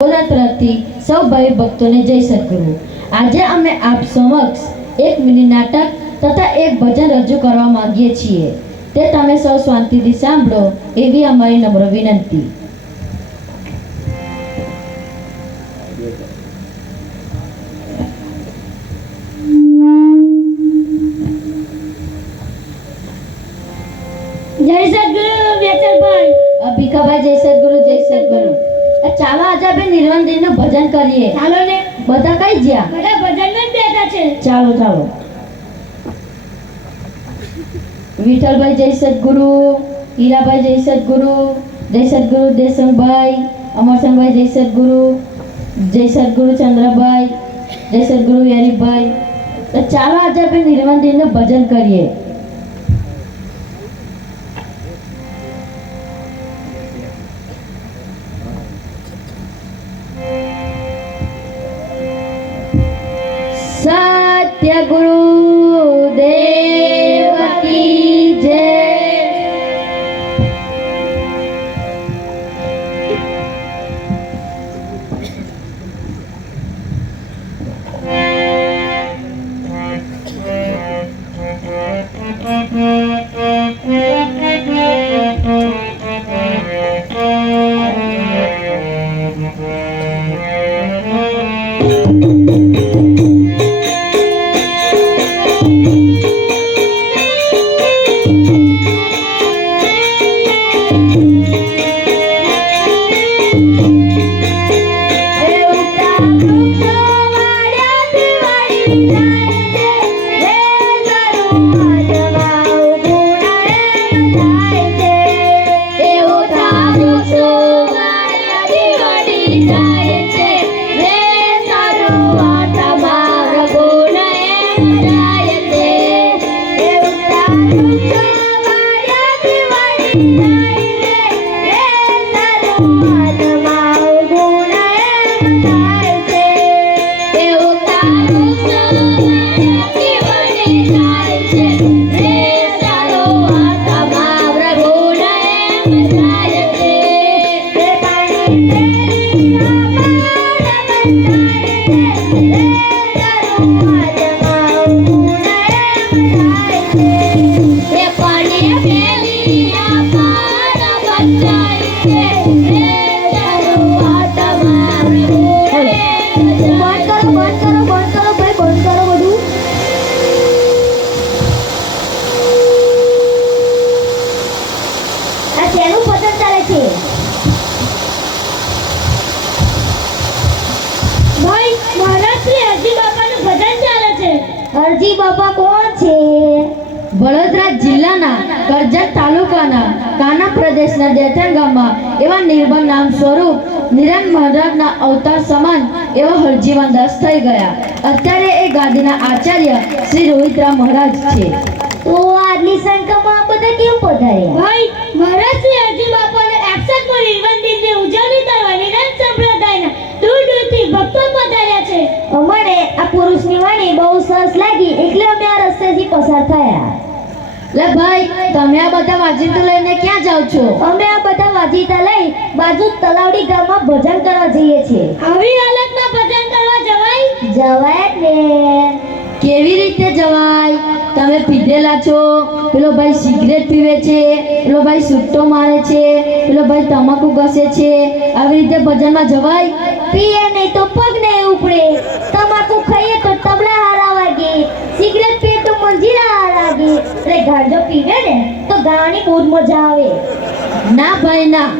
તરફથી સૌ ભાઈ ભક્તોને જય સદગુરુ। આજે અમે આપ સમક્ષ એક મિની નાટક તથા એક ભજન રજૂ કરવા માંગીએ છીએ, તે તમે સૌ શાંતિથી સાંભળો એવી અમારી નમ્ર વિનંતી। જય સદગુરુ બેચરભાઈ। ભીખાભાઈ જય સદગુરુ જય સદગુરુ। ચાલો આજે આપણે નિર્વાણ દિનનું ભજન કરીએ। ચાલો ને, બધા કઈ ગયા? બધા ભજનમાં જ બેઠા છે। ચાલો ચાલો। વિઠ્ઠલભાઈ જય સદગુરુ, હીરાભાઈ જય સદગુરુ, જય સદગુરુ દેશંગભાઈ, અમરસંગભાઈ જય સદગુરુ, જય સદગુરુ ચંદ્રભાઈ, જય સદગુરુ યરીભાઈ। તો ચાલો આજે આપણે નિર્વાણ દિનનું ભજન કરીએ। सत्य गुरुदेव की जय। હરજી બાપા કોણ છે? વડોદરા જિલ્લાના કરજણ તાલુકાના કાના પ્રદેશના દેથાણ ગામમાં એવા નિર્મળ નામ સ્વરૂપ નિરંજન મહારાજના અવતાર સમાન એવા હરજીવન દાસ થઈ ગયા। અત્યારે એ ગાદીના આચાર્ય શ્રી રોહિતરામ મહારાજ છે। તો આટલી સંખ્યામાં બધા કેમ પધાર્યા? ભાઈ, મહારાજ શ્રી હરજી બાપાને 61મો નિર્વાણ દિનની ઉજવણી કરવા નિરંજન સંપ્રદાયના દૂર દૂરથી ભક્તો પધાર્યા છે। અમને આ પુરુષની વાણી બહુ સરસ લાગી, એટલે અમે આ રસ્તેથી પસાર થયા। લે ભાઈ, તમે આ બધા વાજીતો લઈને ક્યાં જાવ છો? અમે આ બધા વાજીતા લઈ બાજુ તલાવડી ગામમાં ભજન કરવા જઈએ છીએ। આવી હાલતમાં ભજન કરવા જવાય? જવાય જ ને। કેવી રીતે જવાય? તમે પીધેલા છો, પેલો ભાઈ સિગરેટ પીવે છે, પેલો ભાઈ સુટ્ટો મારે છે, પેલો ભાઈ તમાકુ ઘસે છે, આવી રીતે ભજનમાં જવાય? પીએ નહીં તો પગ નહીં ઉપડે, તમાકુ ખાઈએ તો તબલા હારા વાગે, સિગરેટ પીએ તો મંજીરા હારા વાગે, એટલે ગાંજો પીવે ને તો ગાવાની બહુ મજા આવે। ના ભાઈ ના,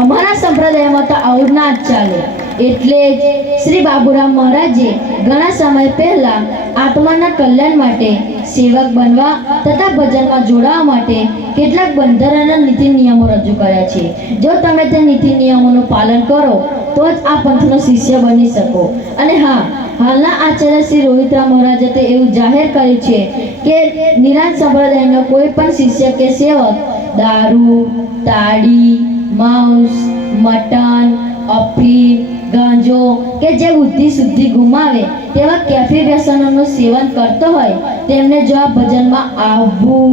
અમારા સંપ્રદાયમાં તો આવું ના જ ચાલે। એટલે જ શ્રી બાબુરામ મહારાજે ઘણા સમય પહેલા આત્માના કલ્યાણ માટે સેવક બનવા તથા ભજનમાં જોડાવા માટે કેટલાક બંધારણ અને નીતિ નિયમો રજૂ કર્યા છે। જો તમે તે નીતિ નિયમોનું પાલન કરો તો જ આ પંથનો શિષ્ય બની શકો। અને હા, હાલના આચાર્ય શ્રી રોહિતરામ મહારાજે તો એવું જાહેર કર્યું છે કે નિરંજન સંપ્રદાયનો કોઈ પણ શિષ્ય કે સેવક દારૂ, તાડી, માંસ, મટન, અફીમ, ગાંજો કે જે બુદ્ધિ શુદ્ધિ ગુમાવે તેવા કેફી વ્યસનોનું સેવન કરતો હોય તેમને જો આ ભજનમાં આવવું,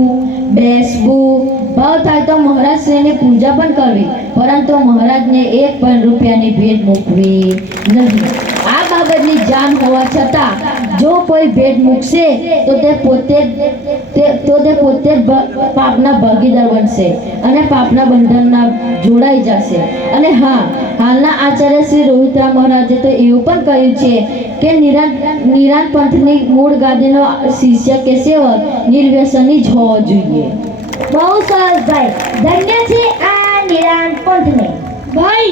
બેસવું, ભાવ થાય તો મહારાજ શ્રીની પૂજા પણ કરવી, પરંતુ મહારાજને એક પણ રૂપિયાની ભેટ મૂકવી નહીં. આ બાબતની જાણ હોવા છતાં જો કોઈ ભેટ મૂકશે તો તે પોતે જ પાપના ભાગીદાર બનશે અને પાપના બંધનના જોડાઈ જશે. અને હા, હાલના આચાર્ય શ્રી રોહિતરામ મહારાજે તો એવું પણ કહ્યું છે કે નિરાંત પંથની મૂળ ગાદીનો શિષ્ય કે સેવક નિર્વ્યસની જ હોવો જોઈએ. બહુ સરસ ભાઈ, ધન્ય છે આ નિરાંત પંથને. ભાઈ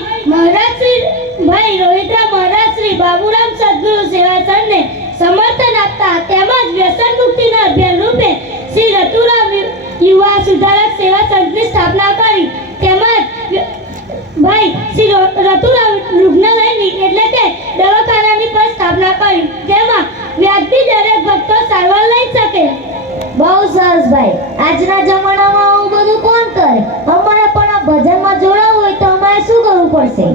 રોહિતરામ મહારાજ શ્રી બાબુરામ સદગુરુ સેવા સંઘને સમર્થન આપતા તેમજ વ્યસન મુક્તિના અભિયાન રૂપે શ્રી રતુરામ યુવા સુધારક સેવા સંઘની સ્થાપના કરી. તેમજ ભાઈ શ્રી રતુરામ રૂગ્ણાલયની એટલે કે દવાખાનાની પણ સ્થાપના કરી, જેમાં વ્યાજબી દરે ભક્તો સારવાર લઈ શકે. બહુ સરસ ભાઈ, આજના જમાનામાં આવું બધું કોણ કરે? અમારે પણ આ ભજનમાં જોડાવું હોય તો અમારે શું કરવું પડશે?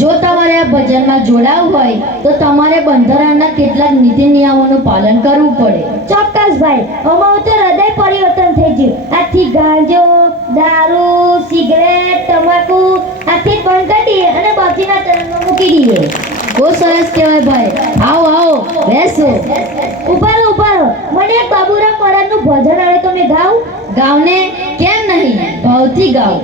જો તમારે આ ભજનમાં જોડાવું હોય તો તમારે બંધારણના કેટલાક નીતિ નિયમોનું પાલન કરવું પડે. ચોક્કસ ભાઈ, અમારું તો હૃદય પરિવર્તન થઈ ગયું. આથી ગાંજો, દારૂ, સિગરેટ, તમાકુ આથી બંધ કરી દઈએ અને બાપજીના ચરણમાં મૂકી દઈએ. બહુ સરસ કહેવાય ભાઈ. આવો બેસો. ઉભા રહો. મને એક બાબુરામ મહારાજનું ભજન આવે તો મેં ગાઉં? ગાવને કેમ નહીં, ભાવથી ગાવ.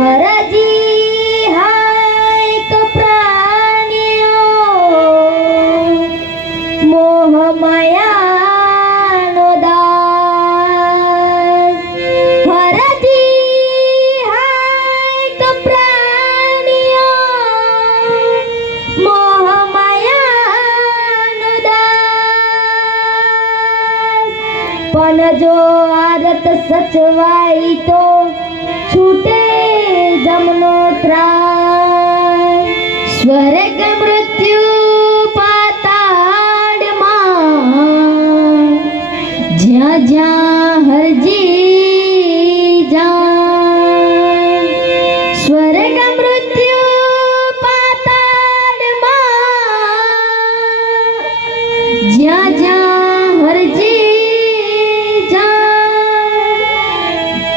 હરજી હાય તો પ્રાણીઓ મોહ માયાનો દાસ. હરજી હાય તો પ્રાણીઓ મોહ માયાનો દાસ. પણ જો આદત સચવાઈ તો છૂટે જમનો ત્રાસ. સ્વર્ગ મૃત્યુ પાતાળમાં જ્યાં જ્યાં હરજી જાય. સ્વર્ગ મૃત્યુ પાતાળમાં જ્યાં જ્યાં હરજી જાય.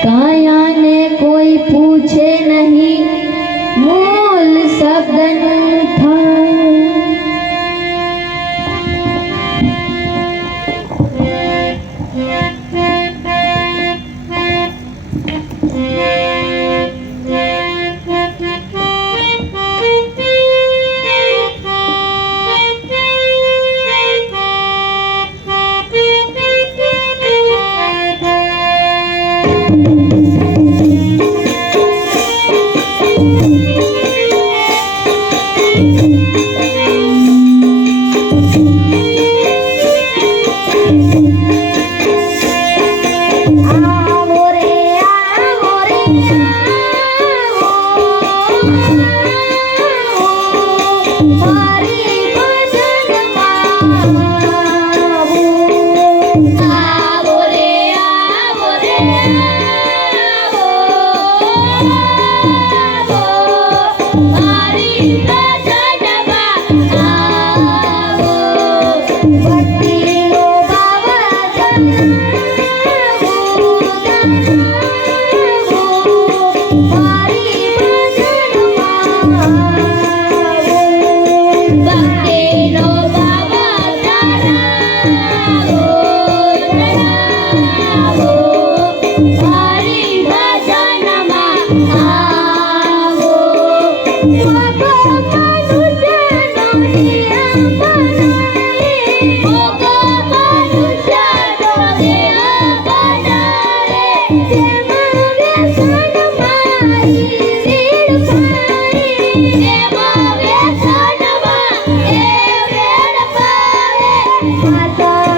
કાયાને કોઈ પૂછે નહીં, મૂલ શબ્દનું થાય. માતા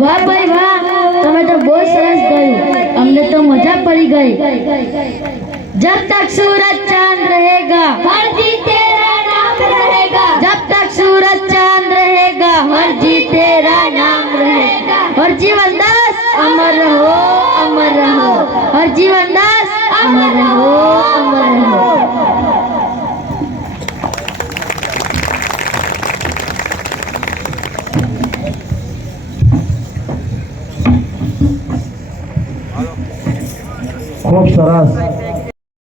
વાહ ભાઈ વાહ, તમે તો બહુ સરસ ગાયું, અમને તો મજા પડી ગઈ। जब तक सूरज चांद रहेगा हर जी तेरा नाम रहेगा, जब तक सूरज चांद रहेगा हर जी तेरा नाम रहेगा। और जीवन दास अमर रहो अमर रहो। જીવનદાસ અમર રહો, અમર રહો. ખૂબ સરસ.